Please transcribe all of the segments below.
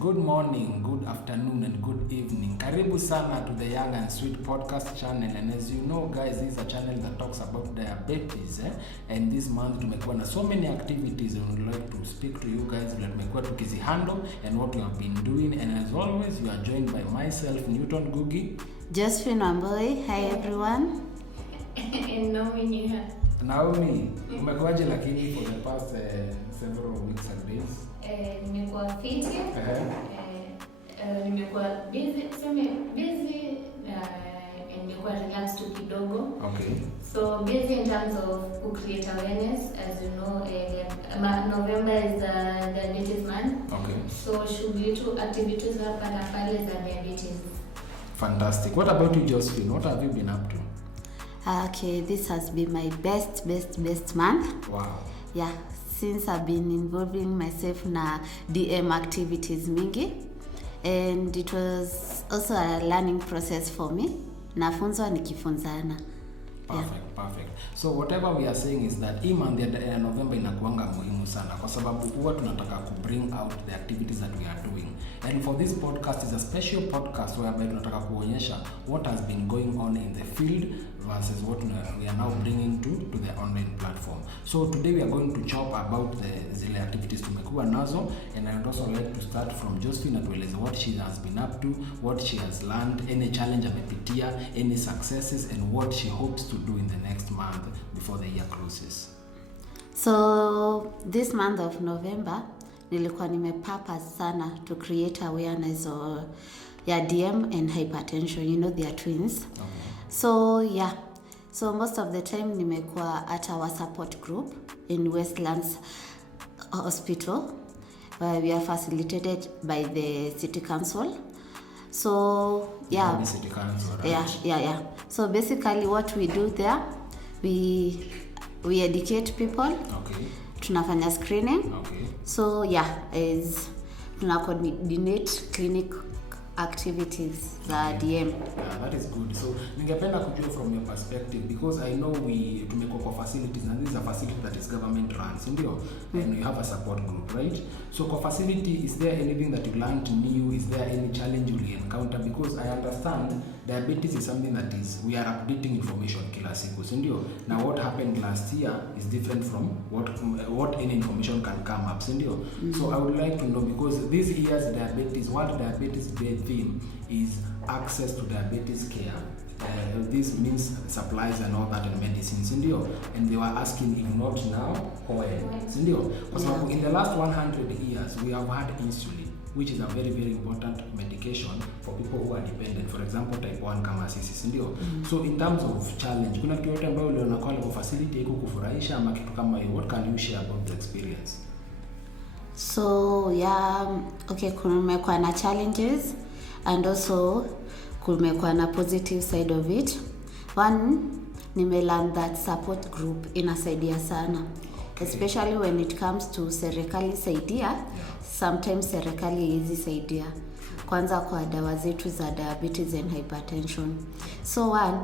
Good morning, good afternoon, and good evening. Karibu sana to the Young Unsweet podcast channel. And as you know, guys, this is a channel that talks about diabetes. And this month, tumekuwa na so many activities, and we would like to speak to you guys that tumekuwa tukizihandle and what we have been doing. And as always, you are joined by myself, Newton Gugi. Josephine Wamboi. Hi everyone. And Naomi, umekuwaje lakini for the past several weeks and days? Nimekuwa fit. Nimekuwa busy and nimekuwa relaxed tu kidogo. Okay. So busy in terms of create awareness. As you know, November is the diabetes month. Okay. So shughuli tu activities hapa na pale za diabetes. Fantastic. What about you, Josephine? What have you been up to? Okay, this has been my best month. Wow. Yeah, since I've been involving myself na DM activities mingi, and it was also a learning process for me. Nafunzwa nikifunzana. Perfect. So whatever we are saying is that hii month ya November inakuanga muhimu sana kwa sababu huwa tunataka ku bring out the activities that we are doing. And for this podcast is a special podcast whereby tunataka kuonyesha what has been going on in the field versus what we are now bringing to the online platform. So today we are going to talk about zile activities tumekuwa nazo, and I would also like to start from Josephine atueleze what she has been up to, what she has learned, any challenge amepitia, any successes, and what she hopes to do in the next month before the year closes. So this month of November nilikuwa nimepurpose sana to create awareness of DM and hypertension. You know, they are twins. Okay. So most of the time nimekuwa at our support group in Westlands Hospital, where we are facilitated by the city council. So The city council, right? Yeah. So basically what we do there, we educate people. Okay. Tunafanya screening. Okay. So is tuna coordinate clinic activities za DM. Yeah, that is good. So ningependa kujua from your perspective, because I know tumekuwa kwa facilities, and this is a facility that is government run, ndio? And you have a support group, right? So kwa facility, is there anything that you learned new? Is there any challenge you encounter? Because I understand diabetes is something that we are updating information kila siku, ndio? Now what happened last year is different from what any information can come up, ndio? So I would like to know, because this year's World Diabetes Day theme is access to diabetes care. This means supplies and all that, and medicines, ndio? And they were asking, if not now, when, ndio? Because in the last 100 years we have had insulin, which is a very important medication for people who are dependent, for example type 1 kama sisi, ndio? So in terms of challenge, kuna kitu yote ambayo uliona kwa facility iko kufurahisha ama kitu kama hiyo? What can you share about the experience? So okay, kumekuwa na challenges and also kumekuwa na positive side of it. One, nimelearn that support group inasaidia sana. Okay. Especially when it comes to serikali saidia, sometimes serikali hizi saidia. Kwanza kwa dawa zetu za diabetes and hypertension. So one,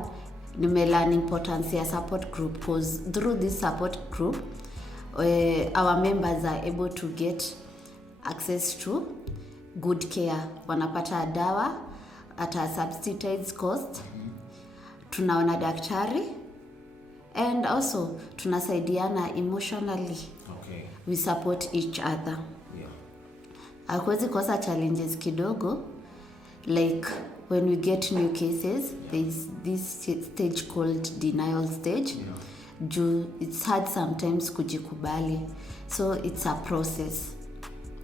nimelearn importance ya support group, because through this support group, our members are able to get access to good care. Wanapata dawa at a subsidized cost. Tunaona daktari, and also tunasaidiana emotionally. Okay. We support each other. Yeah. Hakuwezi kosa challenges kidogo, like when we get new cases, there's this stage called denial stage. Yeah. It's hard sometimes kujikubali, so it's a process.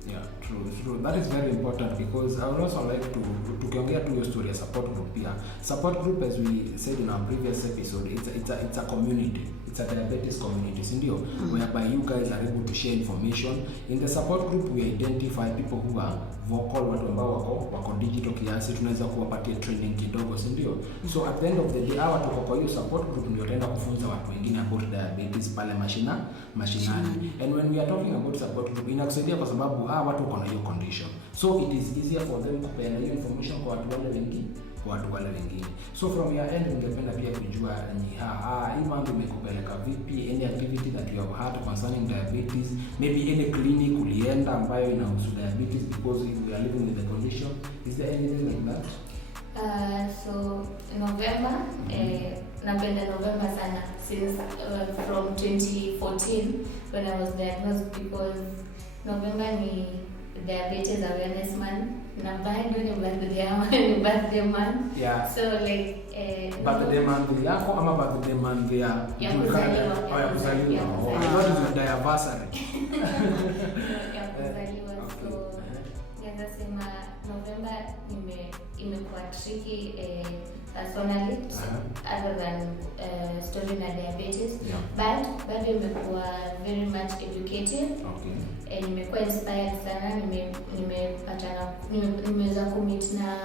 Yeah, true. That is very important, because I would also like to tukiongea tu hiyo story ya support group here. Support group, as we said in our previous episode, it's a community. It's a diabetes community, ndio? Whereby you guys are able to share information. In the support group, we identify people who are vocal, watu ambao wako digital kiasi, tunaweza kuwapatia training kidogo, ndio? So at the end of the day, hawa tuko kwa hiyo support group ndio tenda kufunza watu wengine about diabetes pale mashinani. And when we are talking about support group, inakusaidia kwa sababu watu wako na hiyo condition. So it is easier for them kupeana hiyo information kwa watu wale wengi watu wale wengine. So from your end ningependa pia kujua hii mambo imekupeleka vipi, any activity that you have had concerning diabetes, maybe any clinic ulienda ambayo inahusu diabetes because you are living with the condition. Is there anything like that? So November, napenda November sana since from 2014 when I was diagnosed, because November ni diabetes awareness month na bado ni birthday month. Yeah. So like birthday month yako ama birthday month ya kuzaliwa. What is your diversity? Ya kuzaliwa. So naweza sema November imekuwa tricky personally, other than story na diabetes, but bado imekuwa very much educative. And nimekuwa inspired sana, nimeweza kumit na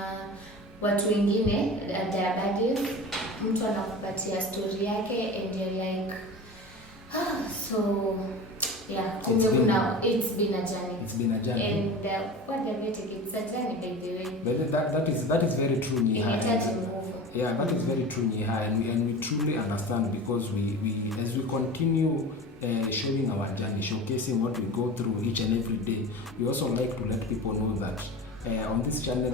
watu wengine diabetes, mtu anakupatia story yake and you're like so yeah, it's been a journey. And what diabetic, it's a journey, by the way. But that is very true, Niha. Yeah, that is very true, Niha, and we truly understand, because we as we continue showing our journey, showcasing what we go through each and every day, we also like to let people know that on this channel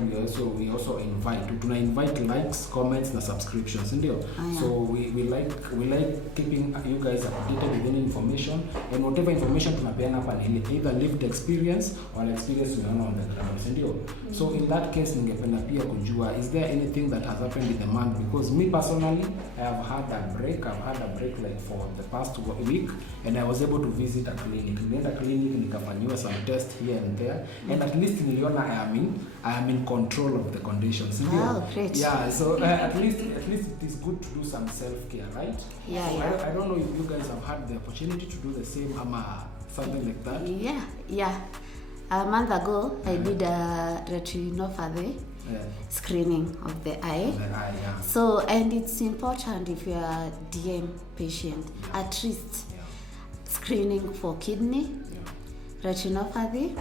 we also invite likes, comments na subscriptions, ndio. So we like keeping you guys updated with any information, and whatever information tunapeana hapa ni either lived experience or experience tumeona on the ground, ndio. So in that case ningependa pia kujua, is there anything that has happened in the month? Because me personally, I've had a break like for the past week, and I was able to visit a clinic. Nilienda clinic nikafanyiwa some tests here and there, and at least niliona I am in control of the conditions. Oh, great. Yeah, so at least it is good to do some self-care, right? Yeah, so yeah. I don't know if you guys have had the opportunity to do the same, something like that. Yeah. A month ago, I did a retinopathy screening of the eye. Yeah. So, and it's important if you are a DM patient, at least screening for kidney, retinopathy.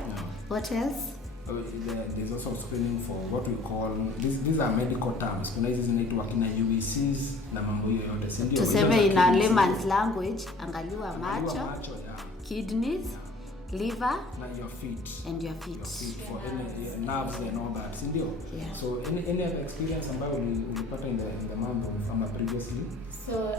What else? There's also screening for what we call, these are medical terms. Kuna hizi zinaitwa kina UVCs na mambo hiyo yote, si ndio? Tuseme in a layman's language, angaliwa macho, kidneys, liver, and your feet. For any nerves and all that, si ndio? So any other experience ambayo ulipata in the month from previously? So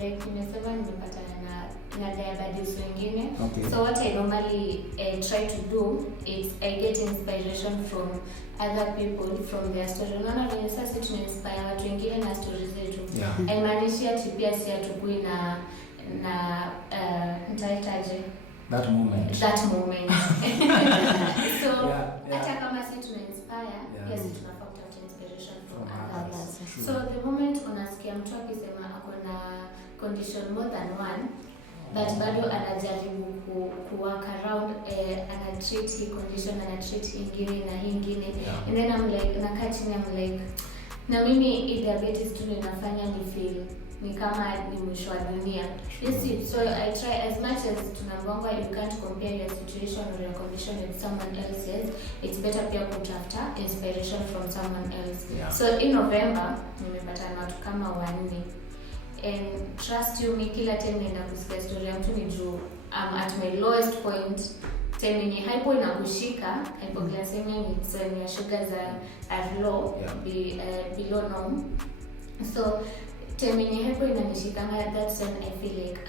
like nimesema nimepatana na diabetes wengine. Okay. So what I normally try to do is I get inspiration from other people, from their story. Unaona vile sasa tuna-inspire watu wengine na stories zetu. Haimaanishi ati pia si atukui na nitaitaje that moment. So hata kama si tuna-inspire, pia si tunafaa kutafuta inspiration from others. So the moment unasikia mtu akisema ako na condition more than one, but bado anajaribu work around, ana-treat hii condition, ana-treat hii ingine, and then I'm like, nakaa chini, I'm like, na mimi diabetes tu inafanya ni feel ni kama ni mwisho wa dunia. So I try as much as tunabonga, you can't compare your situation or your condition with someone else's. It's better pia kutafuta inspiration from someone else. So in November nimepata na watu kama 4, and trust you me, kila time nenda kusikia story ya mtu ni juu I'm at my lowest point. Time yenye hypo inakushika, hypoglycemia means when your sugars are low, below norm. So time yenye hypo inanishikanga, that's when I feel like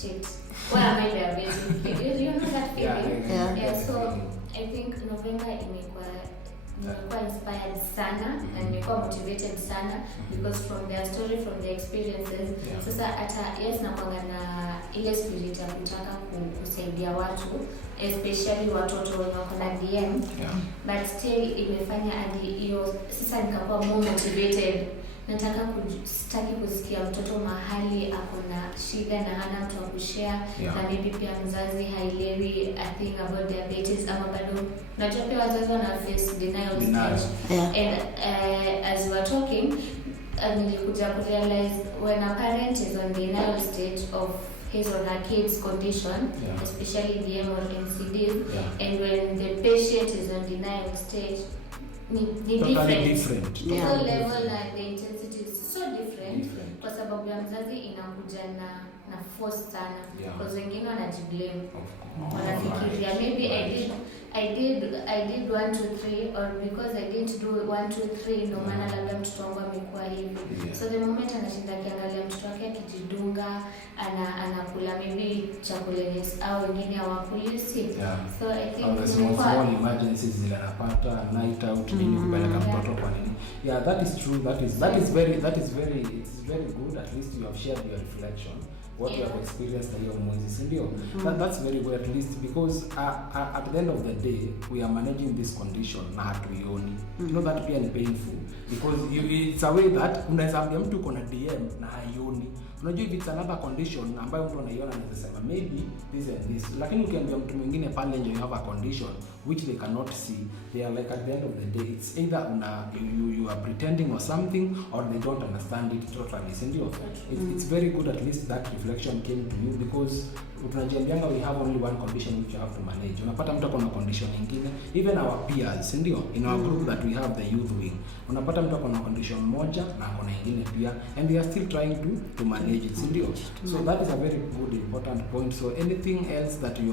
shit, why am I diabetic? You know that feeling? Yeah. So I think November imekuwa inspired sana and nimekuwa motivated sana because from their story, from their experiences. Sasa hata nakuanga na ile spirit ya kutaka kusaidia watu, especially watoto wenye wako na DM, but still imefanya hadi hiyo sasa nikakuwa more motivated. Sitaki kusikia mtoto mahali ako na shida na hana mtu wa kushare, na maybe pia mzazi haielewi a thing about diabetes, ama bado najua pia wazazi wana face denial stage. And as we're talking, nilikuja kurealize when a parent is on denial stage of his or her kid's condition, especially DM or NCD, and when the patient is on denial stage, totally different. Yeah. So level na the intensity is so different. Kwa sababu ya mzazi inakuja na force sana. Because wengine wanajiblame. Wanafikiria maybe I did 1 2 3 or because I didn't do 1 2 3 no maana labda mtoto wangu amekuwa hivi. So the moment anashinda kiangalia mtoto wake akijidunga anakula maybe chakula au wengine hawakuli. So I think small emergencies zile anapata night out nini kupeleka mtoto kwa nini. Yeah, that is true. That is very good. At least you have shared your reflection. What you have experienced na hiyo mwezi, si ndio? That's very good at least because at the end of the day we are managing this condition na hatuioni. You know that pia ni painful because it's a way that unaweza ambia mtu uko na DM na haioni. Unajua if it's another condition ambayo mtu anaiona anasema maybe this and this, lakini ukiambia mtu mwingine pale nje you have a condition which they cannot see, they are like at the end of the day it's either you are pretending or something or they don't understand it totally, si ndio? It's very good at least that reflection came to you because tunajiambianga we have only one condition which you have to manage. Unapata mtu ako na condition nyingine, even our peers, si ndio? In our group that we have the youth wing, unapata mtu ako na condition moja na ako na nyingine pia and they are still trying to manage it, si ndio? So that is a very good important point. So anything else that you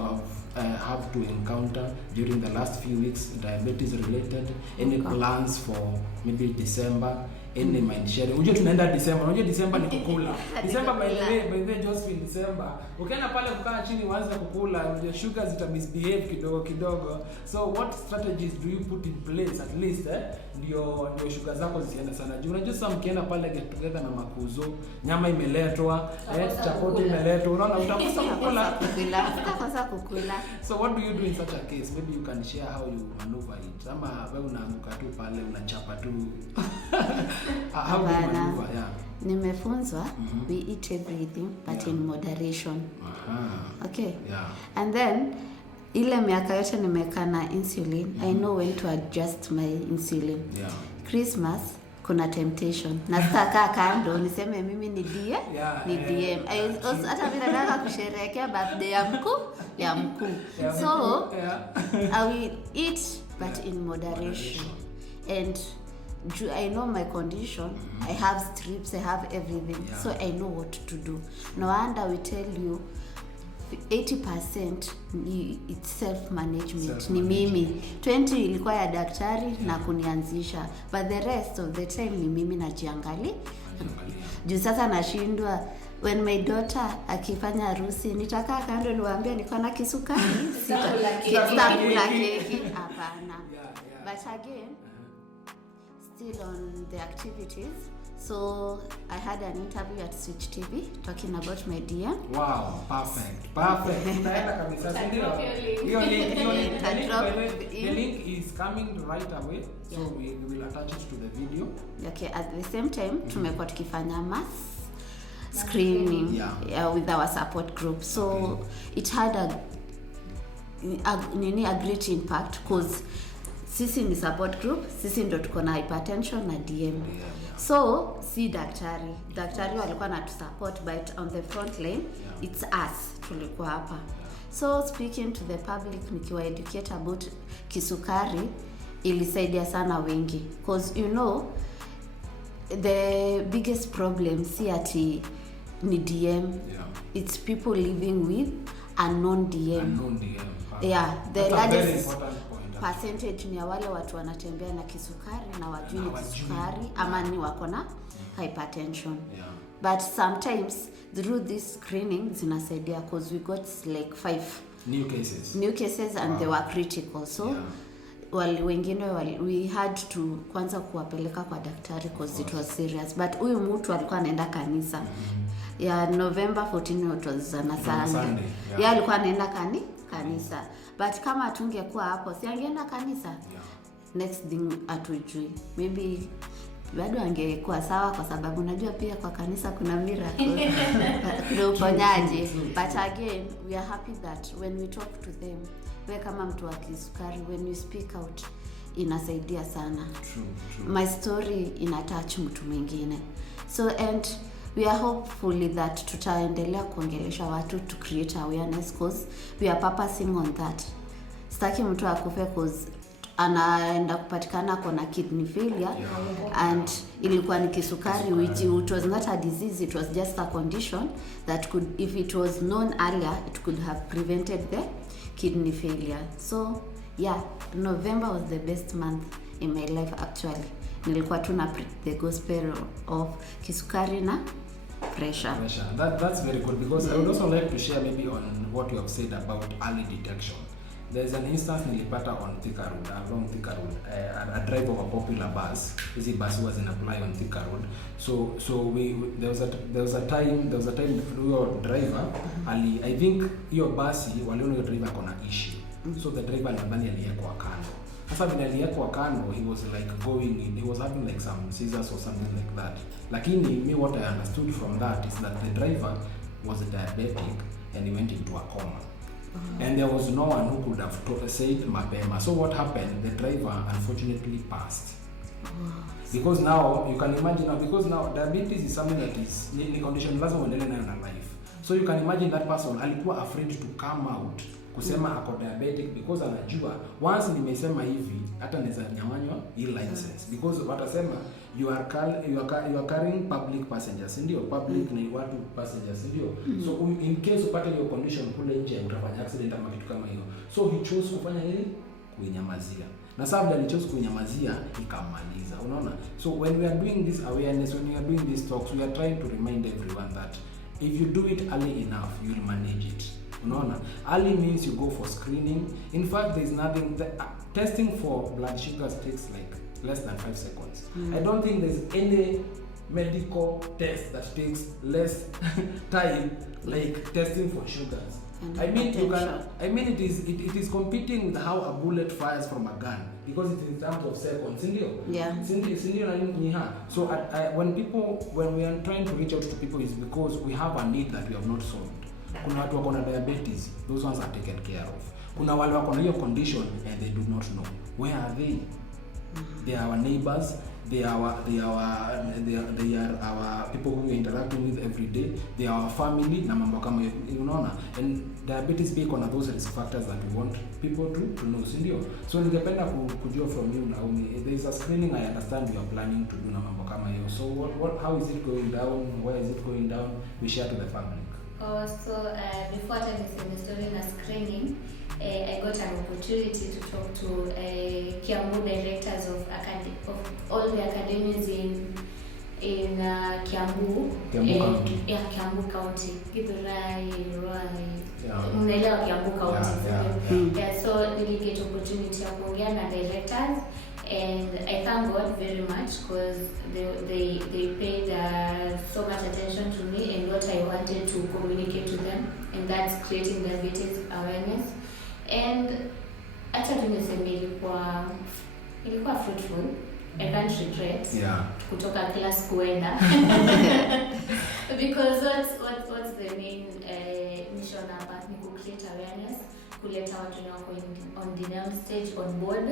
have to encounter during the last few weeks diabetes related, any plans for maybe December, any mind sharing? Unajua tunaenda December, unajua December ni kukula. December by the way Josephine, December ukienda pale kukaa chini uanze kukula, unajua sugar zita misbehave kidogo. So what strategies do you put in place at least ndio sugar zako zisiende sana juu? Unajua sasa mkienda pale get together na makuzo, nyama imeletwa, chakula imeletwa, unaona utakosa kukula. So what do you do in such a case? Maybe you can share how you maneuver it. Ama wewe unaanguka tu pale unachapa tu. How do you maneuver? Yeah. Nimefunzwa we eat everything but in moderation. Okay. Yeah. And then ile miaka yote nimekaa na insulin, I know when to adjust my insulin. Yeah. Christmas kuna temptation. Na sitaka kando niseme mimi ni DM. Hata bila nataka kusherehekea birthday ya mkuu. So I will eat but in moderation. And I know my condition. I have strips, I have everything. So I know what to do. No wonder we tell you 80% it's self-management. Ni mimi. 20 ilikuwa ya daktari na kunianzisha. But the rest of the time ni mimi najiangalia. Juu sasa nashindwa when my daughter akifanya harusi nitakaa kando niwaambie niko na kisukari. Sitakula keki. Hapana. But again, still on the activities. So I had an interview at Switch TV talking about my DM. Wow, perfect. Unaenda kabisa. The link is coming right away. So we will attach it to the video. Okay, at the same time tumekuwa tukifanya mass screening with our support group. So it had a great impact because sisi ni support group, sisi ndo tuko na hypertension na DM. So si daktari walikuwa na to support, but on the front line it's us tulikuwa hapa. So speaking to the public nikiwa educate about kisukari ilisaidia sana wengi because you know the biggest problem si ati ni DM, it's people living with unknown DM. The largest percentage ni wale watu wanatembea na kisukari na wajui ni kisukari ama ni wako na hypertension. But sometimes through this screening zinasaidia because we got like 5 new cases and they were critical. So wengine we had to kwanza kuwapeleka kwa daktari because it was serious. But huyu mtu alikuwa anaenda kanisa. November 14 it was on Sunday. Alikuwa anaenda kanisa. But kama tungekuwa hapo si angeenda kanisa. Next thing atujui. Maybe bado angekuwa sawa kwa sababu unajua pia kwa kanisa kuna miracle. Kuna uponyaji. But again we are happy that when we talk to them, we kama mtu wa kisukari, when you speak out inasaidia sana. True. My story inatouch mtu mwingine. So and we are hopefully that tutaendelea kuongelesha watu to create awareness because we are purposing on that. Sitaki mtu akufe because anaenda kupatikana kona kidney failure, and ilikuwa ni kisukari, which it was not a disease, it was just a condition that could, if it was known earlier, it could have prevented the kidney failure. So yeah, November was the best month in my life actually. Nilikuwa tu na the gospel of kisukari na pressure. That's very good, because I would also like to share maybe on what you have said about early detection. There's an instance nilipata on Thika Road, along Thika Road, a driver of a popular bus. Hizi bus was in apply on Thika Road. So there was a time huyo driver I think hiyo basi waliona hiyo driver kona issue. So the driver nadhani aliyekwa kando. Sasa vile aliyekwa kando, he was like going in, he was having like some seizures or something like that. Lakini me, what I understood from that is that the driver was diabetic and he went into a coma. And there was no one who could have said mapema. So what happened? The driver unfortunately passed. Because now you can imagine now, because now diabetes is something that is ni condition lazima uendelee nayo na life. So you can imagine that person alikuwa afraid to come out kusema ako diabetic, because anajua once nimesema hivi hata naweza nyang'anywa hii license, because watasema you are carrying public passengers, ndio public ni watu passengers, ndio. So in case upate hiyo condition kule nje utafanya accident ama kitu kama hiyo. So he chose kufanya nini? Kuinyamazia. Na sababu alichose kuinyamazia ikamaliza, unaona. So when we are doing this awareness, when we are doing these talks, we are trying to remind everyone that if you do it early enough, you'll manage it. Unaona, early means you go for screening. In fact, there is nothing testing for blood sugars takes like less than 5 seconds. I don't think there's any medical test that takes less time like testing for sugars. I mean, it is competing with how a bullet fires from a gun, because it's in terms of seconds, So when we are trying to reach out to people, is because we have a need that we have not solved. Kuna watu wako na diabetes, those ones are taken care of. Kuna wale wako na hiyo condition and they do not know. Where are they? They are our neighbors, they are our people who we interact with every day, they are our family na mambo kama hiyo, unaona. And diabetes be one of those risk factors that we want people to know, ndio. So ningependa kujua from you now, there is a screening I understand you are planning to do na mambo kama hiyo. So how is it going down? Where is it going down? We share to the public. Before I say the story in a screening, I got an opportunity to talk to Kiambu directors of all the academies in Kiambu County. Yeah, Kiambu County. Githurai, unaelewa Kiambu County. Yeah, so really get opportunity ya kuongea na directors, and I thank God very much because they paid so much attention to me and what I wanted to communicate to them, and that's creating diabetes awareness. And actually ilikuwa fruitful. I can't regret kutoka class kuenda because what's the main mission hapa ni ku create awareness, kuleta watu wako on the denial stage on board.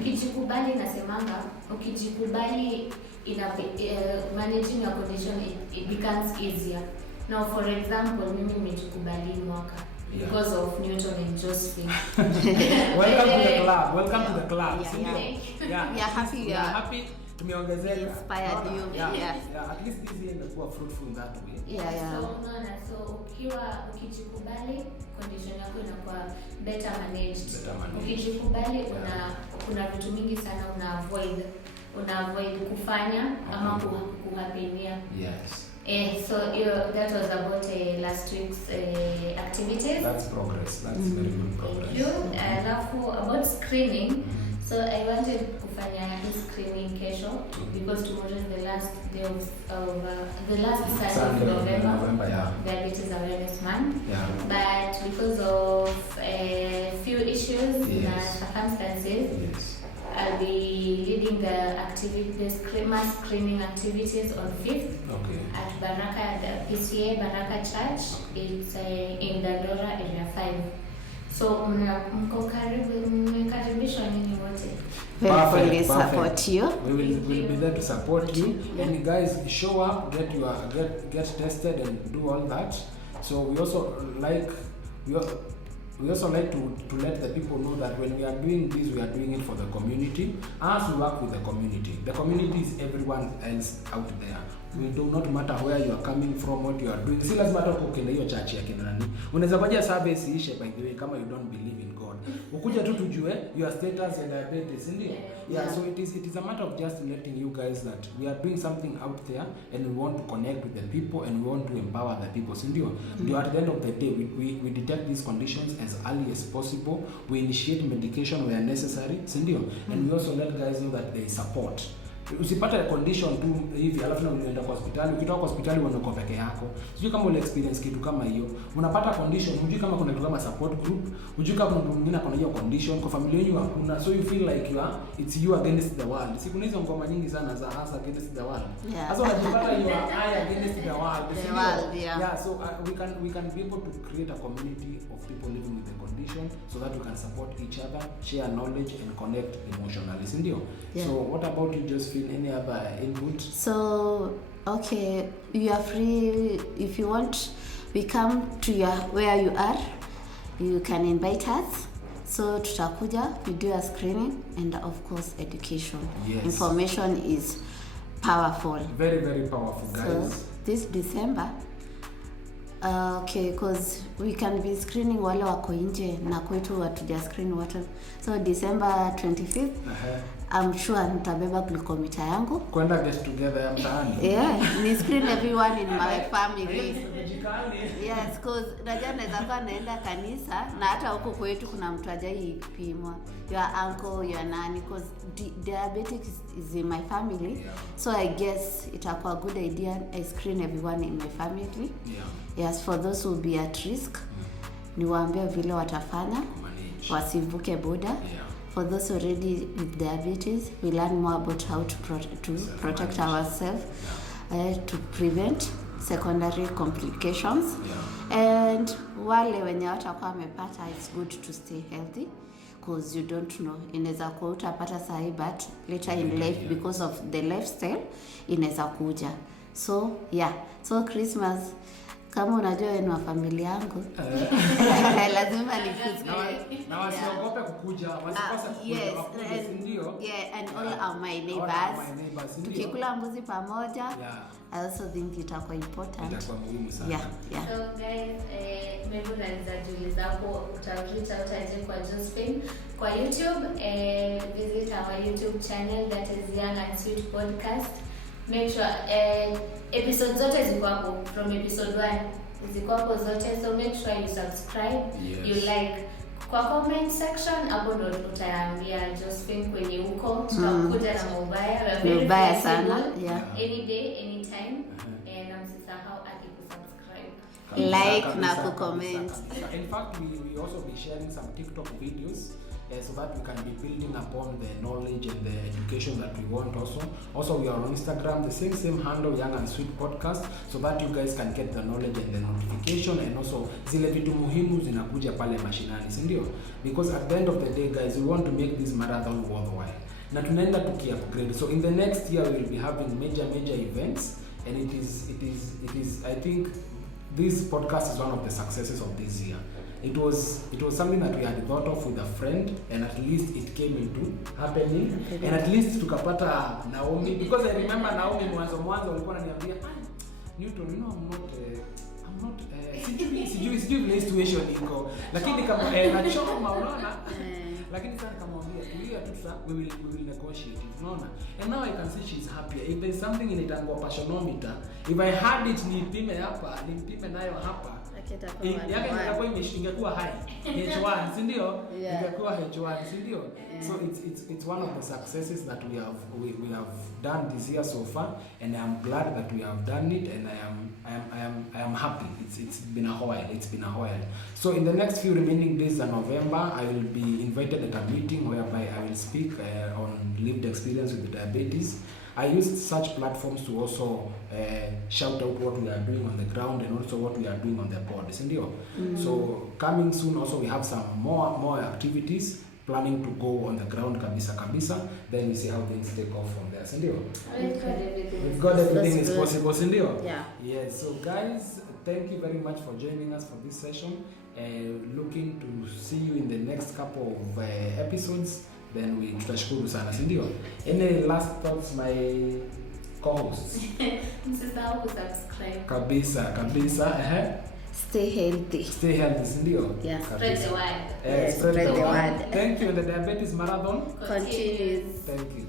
Ukijikubali, nasemanga ukijikubali managing your condition, it becomes easier. Now for example, mimi nimejikubali mwaka because of Newton and Josephine. Welcome to the club. Welcome to the club. Yeah, happy. Tumeongezea inspired you. Yeah. At least this year imekuwa fruitful in that way. So ukijikubali, condition yako inakuwa better managed. Ukijikubali, kuna vitu mingi sana una avoid kufanya ama kuhapenia. Yes. So that was about last week's activities. That's progress. That's very good progress. Thank you. About screening. So I wanted kufanya screening kesho because tomorrow is the last day of the last Sunday of November. Diabetes Awareness Month. Yeah. But because of a few issues and circumstances, I'll be leading the mass screening activities on 5th at Baraka, the PCA Baraka Church. It's in Dandora area 5. So mmekaribishwa nyinyi wote. Perfect. Support you. We will be there to support you. And guys, show up, get tested and do all that. So we also we also like to let the people know that when we are doing this, we are doing it for the community. As we work with the community is everyone else out there. We do not matter where you are coming from, what you are doing. Si lazima hata ukienda hiyo church ya kina nani. Unaweza fanya service ishe by the way kama you don't believe in God. Ukuja tu tujue your status and diabetes, ndio? Yeah, so it is a matter of just letting you guys that we are doing something out there and we want to connect with the people and we want to empower the people, ndio? Ndio at the end of the day we detect these conditions as early as possible. We initiate medication where necessary, ndio? And we also let guys know that there is support. Usipate condition tu hivi alafu unaenda kwa hospitali, ukitoka kwa hospitali unaenda peke yako. Sijui kama ule experience kitu kama hiyo. Unapata condition, hujui kama kuna kitu kama support group, hujui kama kuna mtu mwingine akona hiyo condition, kwa familia yenu hakuna, so you feel like it's you against the world. Siku hizo ngoma nyingi sana za us against the world. Sasa unajipata you are I against the world. Yeah, so we can be able to create a community of people living with the condition so that we can support each other, share knowledge and connect emotionally, ndio? So what about you, just any other input? So okay, you are free. If you want, we come to where you are, you can invite us. So tutakuja, we do a screening and of course education. Yes. Information is powerful. Very, very powerful, guys. So this December, okay, because we can be screening wale wako nje na kwetu watuja screen watu. So December 25th, I'm sure nitabeba glucometer yangu. Kwenda get together ya mtaani. Yeah, ni screen everyone in my family. Yes, because naweza kuwa naenda kanisa na hata huko kwetu kuna mtu hajaipimwa. Your uncle, your nanny, because diabetes is in my family. Yeah. So I guess itakuwa a good idea I screen everyone in my family. Yeah. Yes, for those who will be at risk, niwaambie vile watafanya, wasivuke border. Yeah. For those already with diabetes, we learn more about how to protect ourselves, to prevent secondary complications. Yeah. And wale wenye watakuwa wamepata, it's good to stay healthy because you don't know, inaweza kuwa utapata sahi but later in life because of the lifestyle inaweza kuja. So yeah, so Christmas kama unajua wewe wa familia yangu lazima nikusikie na wasiogope kukuja, wasikose kukuja, ndio? Yeah, and all of my neighbors. Tukikula mbuzi pamoja, I also think itakuwa important. Itakuwa muhimu sana. Yeah. So guys, maybe unaweza jiuliza hapo utareach out aje kwa Josephine kwa YouTube, visit our YouTube channel that is Young and Sweet Podcast. Make sure episodes zote ziko hapo from episode 1 ziko hapo zote, so make sure you subscribe. Yes. You like. Kwa comment section hapo ndo utaambia Josephine kwenye huko tutakuja na mobile sana. Yeah. Any day anytime. Na msisahau kusubscribe, like na ku-comment. In fact, we also be sharing some TikTok videos so that we can be building upon the knowledge and the education that we want also. Also, we are on Instagram, the same handle, Young and Sweet Podcast, so that you guys can get the knowledge and the notification, and also zile vitu muhimu zinakuja pale mashinani, si ndio? Because at the end of the day, guys, we want to make this marathon worthwhile. Na tunaenda tuki-upgrade. So in the next year, we will be having major events, and it is I think this podcast is one of the successes of this year. It was something that we had thought of with a friend, and at least it came into happening. And at least tukapata Naomi, because I remember Naomi mwanzo alikuwa ananiambia Newton, you know, I'm not sijui vile situation iko, lakini kama nachoma unaona, lakini sasa nikamwambia tulia tu sasa, we will negotiate, unaona. And now I can see she's happier. If there's something inaitangwa passionometer, if I had it nipime hapa, nipime nayo hapa, yake itakuwa ingekuwa high H1, si ndio? Ingekuwa H1, si ndio? So it's one of the successes that we have done this year so far, and I am glad that we have done it, and I am happy. It's been a while. So in the next few remaining days of November, I will be invited at a meeting whereby I will speak on lived experience with diabetes. I used such platforms to also shout out what we are doing on the ground and also what we are doing on the board, isn't it? So coming soon also we have some more activities planning to go on the ground kabisa, then we see how things take off from there, isn't it? We've got everything is possible, isn't it? Yeah. Yes, so guys, thank you very much for joining us for this session. looking to see you in the next couple of episodes. Then we tutashukuru sana, si ndio? Any last thoughts my co-hosts? Msisahau kusubscribe. Kabisa. Stay healthy, si ndio? Yeah. Spread the word. Spread the word. Thank you. The Diabetes Marathon Continues. Thank you.